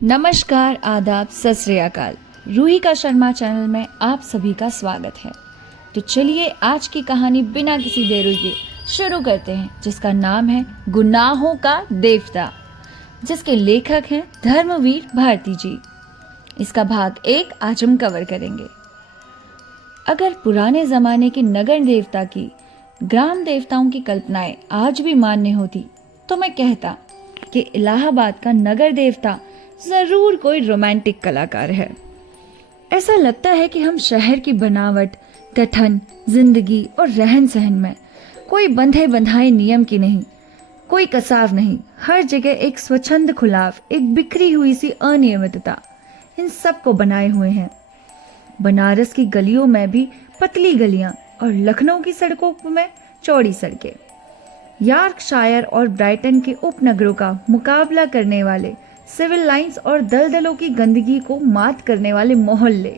नमस्कार, आदाब, सत श्री अकाल। रूही का शर्मा चैनल में आप सभी का स्वागत है। तो चलिए आज की कहानी बिना किसी देरी के शुरू करते हैं, जिसका नाम है गुनाहों का देवता, जिसके लेखक हैं धर्मवीर भारती जी। इसका भाग 1 आज हम कवर करेंगे। अगर पुराने जमाने के नगर देवता की ग्राम देवताओं की कल्पनाएं आज भी मान्य होती तो मैं कहता कि इलाहाबाद का नगर देवता जरूर कोई रोमांटिक कलाकार है। ऐसा लगता है कि हम शहर की बनावट, गठन, जिंदगी और रहन सहन में कोई बंधे बंधाए नियम की नहीं, कोई कसाव नहीं, हर जगह एक स्वच्छंद खुलाव, एक बिखरी हुई सी अनियमितता, इन सब को बनाए हुए हैं। बनारस की गलियों में भी पतली गलियां और लखनऊ की सड़कों में चौड़ी सड़कें, यॉर्कशायर और ब्राइटन के उपनगरों का मुकाबला करने वाले सिविल लाइंस और दलदलों की गंदगी को मात करने वाले मोहल्ले।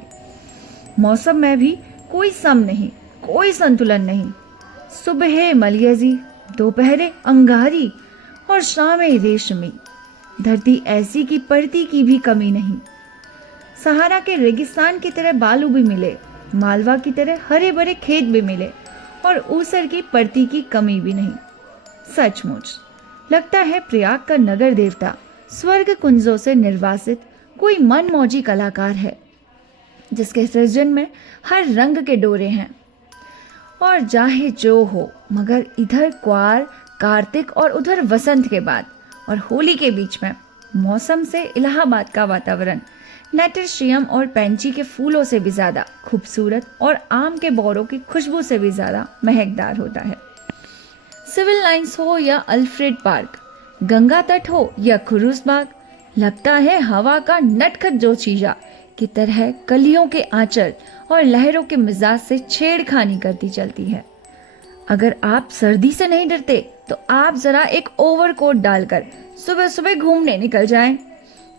मौसम में भी कोई सम नहीं, कोई संतुलन नहीं। सुबह मलयजी, दोपहरे अंगारी और शामें रेशमी। धरती ऐसी की परती की भी कमी नहीं। सहारा के रेगिस्तान की तरह बालू भी मिले, मालवा की तरह हरे भरे खेत भी मिले और ऊसर की परती की कमी भी नहीं। सचमुच लगता है प्रयाग का नगर देवता स्वर्ग कुंजों से निर्वासित कोई मनमौजी कलाकार है, जिसके सृजन में हर रंग के डोरे हैं। और चाहे जो हो, मगर इधर क्वार, कार्तिक और उधर वसंत के बाद और होली के बीच में मौसम से इलाहाबाद का वातावरण नेटरशियम और पैंची के फूलों से भी ज्यादा खूबसूरत और आम के बौरों की खुशबू से भी ज्यादा महकदार होता है। सिविल लाइंस हो या अल्फ्रेड पार्क, गंगा तट हो या खुरूस बाग, लगता है हवा का नटखट जोशीजा की तरह कलियों के आंचल और लहरों के मिजाज से छेड़खानी करती चलती है। अगर आप सर्दी से नहीं डरते तो आप जरा एक ओवरकोट डालकर सुबह सुबह घूमने निकल जाएं।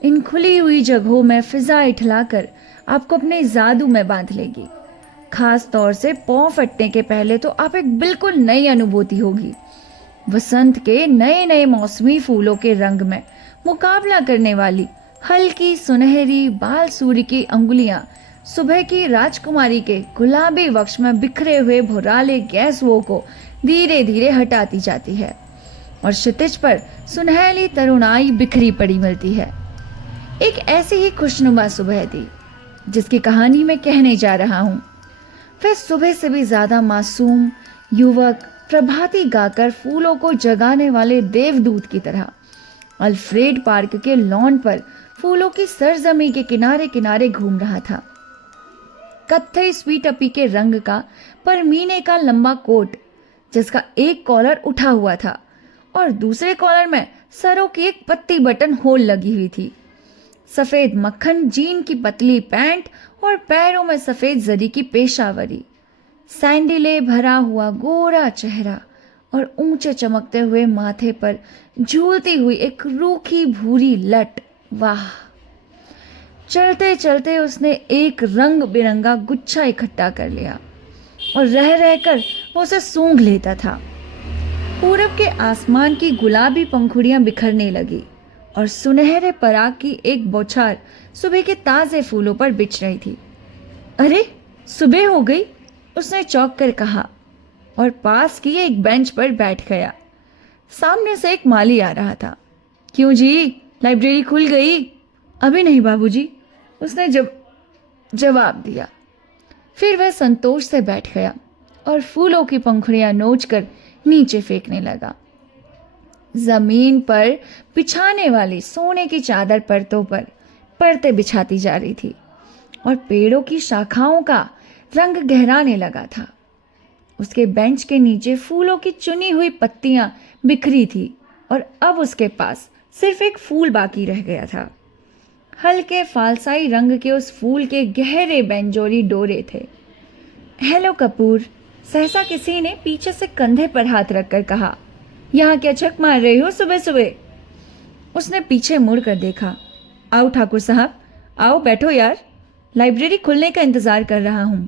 इन खुली हुई जगहों में फिजा इठलाकर आपको अपने जादू में बांध लेगी। खास तौर से पांव फटने के पहले तो आप एक बिल्कुल नई अनुभूति होगी। वसंत के नए नए मौसमी फूलों के रंग में मुकाबला करने वाली हल्की सुनहरी बाल सूर्य की अंगुलियां सुबह की राजकुमारी के गुलाबी वक्ष में बिखरे हुए भुराले गैसवों को धीरे धीरे हटाती जाती है और क्षितिज पर सुनहली तरुणाई बिखरी पड़ी मिलती है। एक ऐसी ही खुशनुमा सुबह थी जिसकी कहानी मैं कहने जा रहा हूं। वह सुबह से भी ज्यादा मासूम युवक प्रभाती गाकर फूलों को जगाने वाले देवदूत की तरह अल्फ्रेड पार्क के लॉन पर फूलों की सरजमी के किनारे किनारे घूम रहा था। कत्थई स्वीट अपी के रंग का परमीने का लंबा कोट, जिसका एक कॉलर उठा हुआ था और दूसरे कॉलर में सरों की एक पत्ती बटन होल लगी हुई थी। सफेद मक्खन जीन की पतली पैंट और पैरों में सफेद जरी की पेशावरी, सैंडिले भरा हुआ गोरा चेहरा और ऊंचे चमकते हुए माथे पर झूलती हुई एक रूखी भूरी लट। वाह! चलते चलते उसने एक रंग बिरंगा गुच्छा इकट्ठा कर लिया और रह रहकर वो उसे सूंघ लेता था। पूरब के आसमान की गुलाबी पंखुड़ियां बिखरने लगी और सुनहरे पराग की एक बौछार सुबह के ताजे फूलों पर बिछ रही थी। अरे, सुबह हो गई, उसने चौंक कर कहा और पास की एक बेंच पर बैठ गया। सामने से एक माली आ रहा था। क्यों जी, लाइब्रेरी खुल गई? अभी नहीं बाबूजी, उसने जवाब दिया। फिर वह संतोष से बैठ गया और फूलों की पंखुड़ियां नोचकर नीचे फेंकने लगा। जमीन पर बिछाने वाली सोने की चादर परतों पर परतें बिछाती जा रही थी और पेड़ों की शाखाओं का रंग गहराने लगा था। उसके बेंच के नीचे फूलों की चुनी हुई पत्तियां बिखरी थी और अब उसके पास सिर्फ एक फूल बाकी रह गया था। हल्के फालसाई रंग के उस फूल के गहरे बेंजोरी डोरे थे। हेलो कपूर, सहसा किसी ने पीछे से कंधे पर हाथ रखकर कहा। यहाँ क्या छक मार रही हो सुबह सुबह? उसने पीछे मुड़कर देखा। आओ ठाकुर साहब, आओ बैठो यार, लाइब्रेरी खुलने का इंतजार कर रहा हूँ।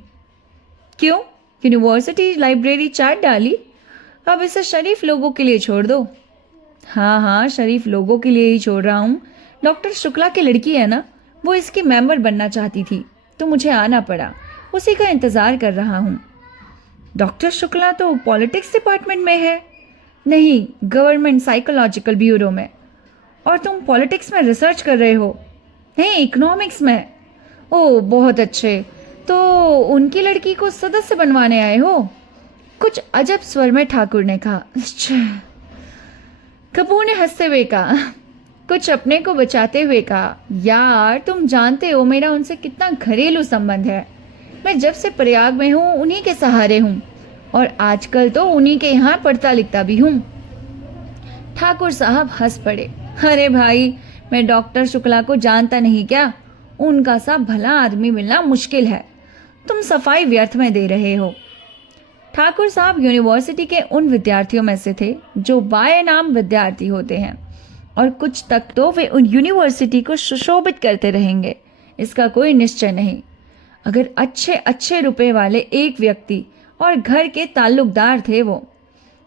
क्यों, यूनिवर्सिटी लाइब्रेरी चाट डाली? अब इसे शरीफ लोगों के लिए छोड़ दो। हाँ हाँ, शरीफ लोगों के लिए ही छोड़ रहा हूँ, डॉक्टर शुक्ला की लड़की है ना, वो इसकी मेंबर बनना चाहती थी तो मुझे आना पड़ा। उसी का इंतज़ार कर रहा हूँ। डॉक्टर शुक्ला तो पॉलिटिक्स डिपार्टमेंट में है। नहीं, गवर्नमेंट साइकोलॉजिकल ब्यूरो में। और तुम पॉलिटिक्स में रिसर्च कर रहे हो? नहीं, इकोनॉमिक्स में। ओह, बहुत अच्छे। तो उनकी लड़की को सदस्य बनवाने आए हो? कुछ अजब स्वर में ठाकुर ने कहा। कपूर ने हंसते हुए कहा, कुछ अपने को बचाते हुए कहा, यार तुम जानते हो मेरा उनसे कितना घरेलू संबंध है। मैं जब से प्रयाग में हूँ उन्हीं के सहारे हूँ और आजकल तो उन्हीं के यहाँ पढ़ता लिखता भी हूँ। ठाकुर साहब हंस पड़े। अरे भाई, मैं डॉक्टर शुक्ला को जानता नहीं क्या? उनका सा भला आदमी मिलना मुश्किल है। तुम सफाई व्यर्थ में दे रहे हो। ठाकुर साहब यूनिवर्सिटी के उन विद्यार्थियों में से थे जो बाय नाम विद्यार्थी होते हैं और कुछ तक तो वे उन यूनिवर्सिटी को सुशोभित करते रहेंगे, इसका कोई निश्चय नहीं। अगर अच्छे अच्छे रुपए वाले एक व्यक्ति और घर के ताल्लुकदार थे वो,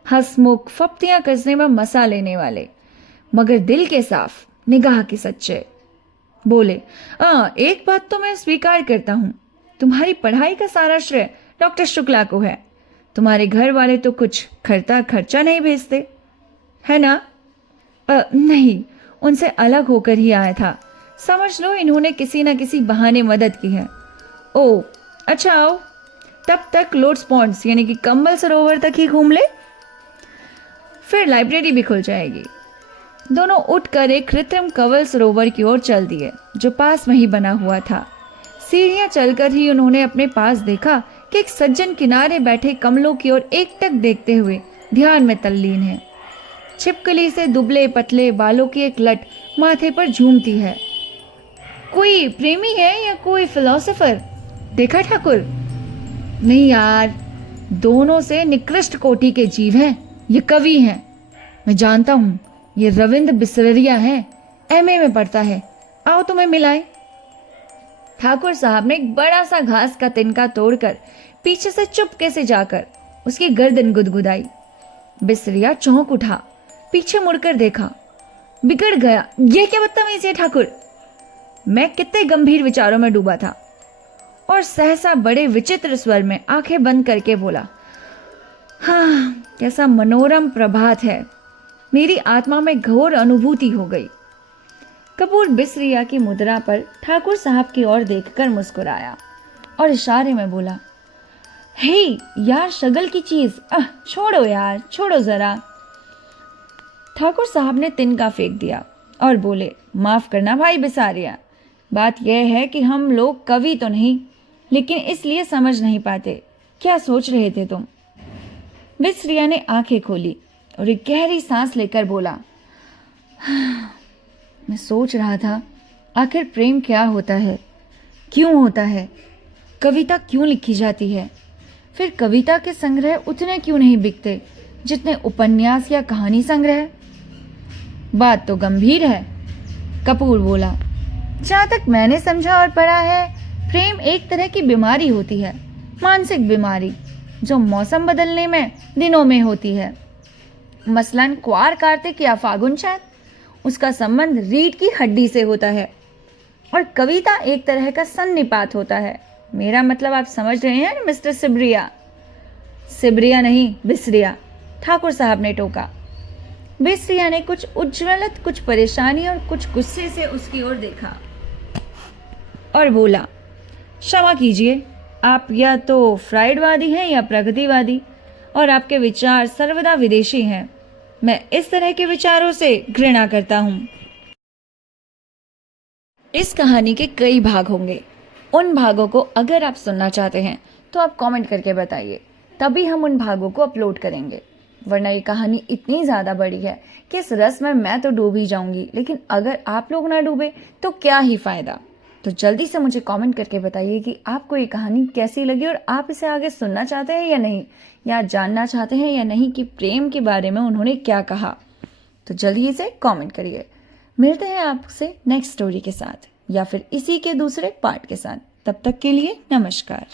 हंसमुख, फप्तियां कसने में मसा लेने वाले, मगर दिल के साफ, निगाह के सच्चे। बोले, एक बात तो मैं स्वीकार करता हूँ, तुम्हारी पढ़ाई का सारा श्रेय डॉक्टर शुक्ला को है। तुम्हारे घर वाले तो कुछ खर्चा नहीं भेजते, है ना? नहीं, उनसे अलग होकर ही आया था। समझ लो इन्होंने किसी न किसी बहाने मदद की है। ओह, अच्छा आओ, तब तक लोट्स पॉन्ड्स यानी कि कंबल सरोवर तक ही घूम ले, फिर लाइब्रेरी भी खुल जाएगी। दोनों उठकर एक कृत्रिम कंवल सरोवर की ओर चल दिए जो पास में ही बना हुआ था। सीढ़ियां चलकर ही उन्होंने अपने पास देखा कि एक सज्जन किनारे बैठे कमलों की ओर एकटक देखते हुए ध्यान में तल्लीन है। छिपकली से दुबले पतले बालों की एक लट माथे पर झूमती है। कोई प्रेमी है या कोई फिलोसोफर? देखा ठाकुर? नहीं यार, दोनों से निकृष्ट कोटि के जीव हैं। ये कवि हैं, मैं जानता हूँ। ये रविंद्र बिसरिया है, एमए में पढ़ता है। आओ तुम्हें मिलाए। ठाकुर साहब ने एक बड़ा सा घास का तिनका तोड़कर पीछे से चुपके से जाकर उसकी गर्दन गुदगुदाई। बिसरिया चौंक उठा, पीछे मुड़कर देखा। बिगड़ गया, ये क्या बदतमीजी है ठाकुर? मैं कितने गंभीर विचारों में डूबा था और सहसा बड़े विचित्र स्वर में आंखें बंद करके बोला, हाँ, कैसा मनोरम प्रभात है। मेरी आत्मा में घोर अनुभूति हो गई। कपूर बिसरिया की मुद्रा पर ठाकुर साहब की ओर देखकर मुस्कुराया और इशारे में बोला, हे यार, शगल की चीज, छोड़ो यार, छोड़ो जरा। ठाकुर साहब ने तिनका फेंक दिया और बोले, माफ करना भाई बिसारिया, बात यह है कि हम लोग कवि तो नहीं, लेकिन इसलिए समझ नहीं पाते। क्या सोच रहे थे तुम? बिसरिया ने आंखें खोली और एक गहरी सांस लेकर बोला, मैं सोच रहा था आखिर प्रेम क्या होता है, क्यों होता है, कविता क्यों लिखी जाती है, फिर कविता के संग्रह उतने क्यों नहीं बिकते जितने उपन्यास या कहानी संग्रह। बात तो गंभीर है। कपूर बोला, जहाँ तक मैंने समझा और पढ़ा है, प्रेम एक तरह की बीमारी होती है, मानसिक बीमारी, जो मौसम बदलने में दिनों में होती है। मसलन क्वार कार्तिक या फागुन चैत, उसका संबंध रीढ़ की हड्डी से होता है और कविता एक तरह का सन्निपात होता है। मेरा मतलब आप समझ रहे हैं मिस्टर सिबरिया? सिबरिया नहीं, बिसरिया, ठाकुर साहब ने टोका। बिसरिया ने कुछ उज्ज्वलित, कुछ परेशानी और कुछ गुस्से से उसकी ओर देखा और बोला, क्षमा कीजिए, आप या तो फ्राइडवादी हैं या प्रगतिवादी और आपके विचार सर्वदा विदेशी हैं। मैं इस तरह के विचारों से घृणा करता हूं। इस कहानी के कई भाग होंगे। उन भागों को अगर आप सुनना चाहते हैं तो आप कमेंट करके बताइए, तभी हम उन भागों को अपलोड करेंगे। वरना ये कहानी इतनी ज़्यादा बड़ी है कि इस रस में मैं तो डूब ही जाऊंगी, लेकिन अगर आप लोग ना डूबे तो क्या ही फ़ायदा। तो जल्दी से मुझे कमेंट करके बताइए कि आपको ये कहानी कैसी लगी और आप इसे आगे सुनना चाहते हैं या नहीं, या जानना चाहते हैं या नहीं कि प्रेम के बारे में उन्होंने क्या कहा। तो जल्दी से कमेंट करिए। मिलते हैं आपसे नेक्स्ट स्टोरी के साथ या फिर इसी के दूसरे पार्ट के साथ। तब तक के लिए नमस्कार।